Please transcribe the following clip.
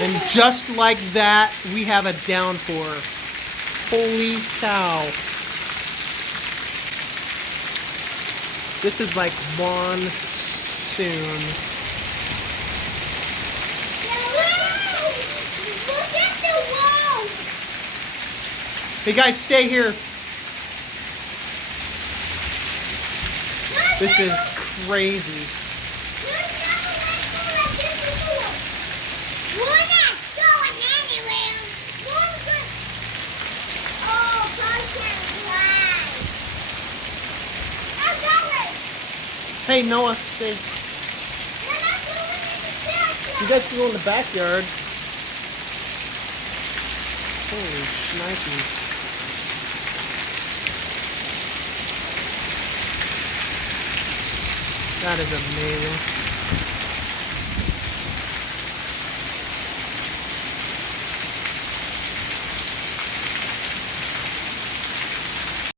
And just like that, we have a downpour. Holy cow. This is like monsoon. Wow! Look at the wall! Hey guys, stay here. This is crazy. We're not going anywhere. We're good. Oh, I can't fly. I'm going. Hey Noah, stay. We're not going in the backyard. You guys can go in the backyard. Holy shnikes. That is amazing.